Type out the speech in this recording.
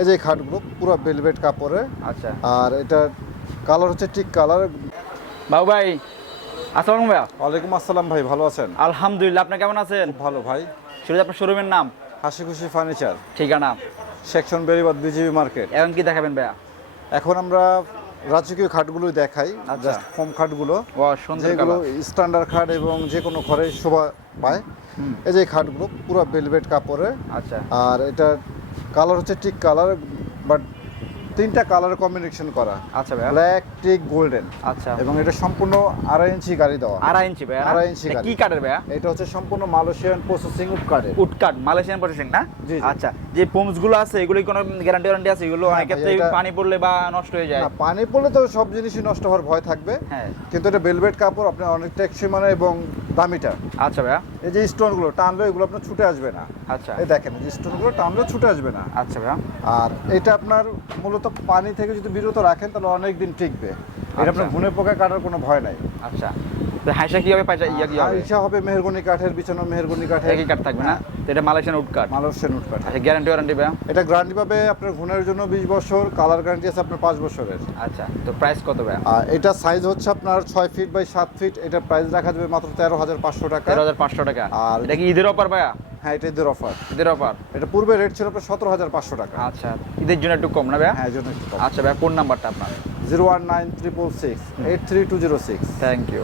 এই যে খাটগুলো পুরো ভেলভেট কাপড়ে। আচ্ছা। আর এটা কালার হচ্ছে ঠিক কালার বাবু ভাই আসসালাম ভাইয়া। ওয়ালাইকুম আসসালাম ভাই ভালো আছেন? আলহামদুলিল্লাহ আপনি কেমন আছেন? ভালো ভাই। শুরু আপনার শোরুমের নাম? হাসি খুশি ফার্নিচার। ঠিকানা? সেকশন বেরিবাদ বিজিবি মার্কেট। এখন কি দেখাবেন ভাইয়া? এখন আমরা রাজকীয় খাটগুলো দেখাই আচ্ছা। Just foam খাটগুলো। ও সুন্দর যেগুলো কালার স্ট্যান্ডার্ড খাট এবং যে কোনো ঘরে শোভা পায়। এই যে খাটগুলো পুরো ভেলভেট কাপড়ে। আচ্ছা। আর এটা কালার হচ্ছে টিক কালার বাট তিনটা কালার কম্বিনেশন করা। আচ্ছা ভাইয়া। ব্ল্যাক টিক গোল্ডেন আচ্ছা। এবং এটা সম্পূর্ণ আড়াই ইঞ্চি গাড়ি দেওয়া। আড়াই ইঞ্চি ভাইয়া? না? আড়াই ইঞ্চি গাড়ি। কি কাঠের ভাইয়া? এটা হচ্ছে সম্পূর্ণ মালয়েশিয়ান প্রসেসিং উড কাঠের উড কাঠ মালয়েশিয়ান প্রসেসিং না? জি। আচ্ছা যে পোমসগুলো আছে এগুলো কোনো গ্যারান্টি ওয়ারেন্টি আছে? এগুলো হ্যাঁ অনেক ক্ষেত্রে পানি পড়লে বা নষ্ট হয়ে যায়। না পানি পড়লে তো সব জিনিসই নষ্ট হওয়ার ভয় থাকবে। হ্যাঁ। কিন্তু এটা ভেলভেট কাপড় আপনার অনেক টেকসই মানে এবং দামিটা। আচ্ছা ভাইয়া। এই যে স্টোনগুলো টানলে এগুলো আপনার ছুটে আসবে না। আচ্ছা। এই দেখেন এই যে স্টোনগুলো টানলে ছুটে আসবে না। আচ্ছা ভাইয়া। আর এটা আপনার মূলত পানি থেকে যদি বিরত রাখেন তাহলে অনেক দিন টিকবে। এটা আপনার আচ্ছা। ঘুনে পোকা কাটার কোনো ভয় নাই। আচ্ছা। তো হাঁসা কি হবে পাইছা ইয়া কি হবে ইচ্ছা হবে মেহরগনি কাঠের বিছানো মেহরগনি কাঠের। একই কাঠ থাকবে না? তো এটা মালয়েশিয়ান উড কাঠ? মালয়েশিয়ান উড কাঠ। আচ্ছা গ্যারান্টি ওয়ারেন্টি ভাইয়া এটা গ্যারান্টি পাবে আপনার ঘুনের জন্য বিশ বছর কালার গ্যারান্টি আছে আপনার পাঁচ বছরের। আচ্ছা তো প্রাইস কত ভাইয়া? আর এটা সাইজ হচ্ছে আপনার ছয় ফিট বাই সাত ফিট এটা প্রাইস রাখা যাবে মাত্র তেরো হাজার পাঁচশো টাকা। তেরো হাজার পাঁচশো টাকা। আর এটা কি ঈদের অফার ভাইয়া? হ্যাঁ এটা ঈদের অফার ঈদের অফার এটা পূর্বে রেট ছিল আপনার সতেরো হাজার পাঁচশো টাকা। আচ্ছা ঈদের জন্য একটু কম না ভাইয়া? হ্যাঁ জন্য আচ্ছা ভাইয়া কোন নাম্বারটা আপনার? Zero one nine triple six eight three two zero six thank you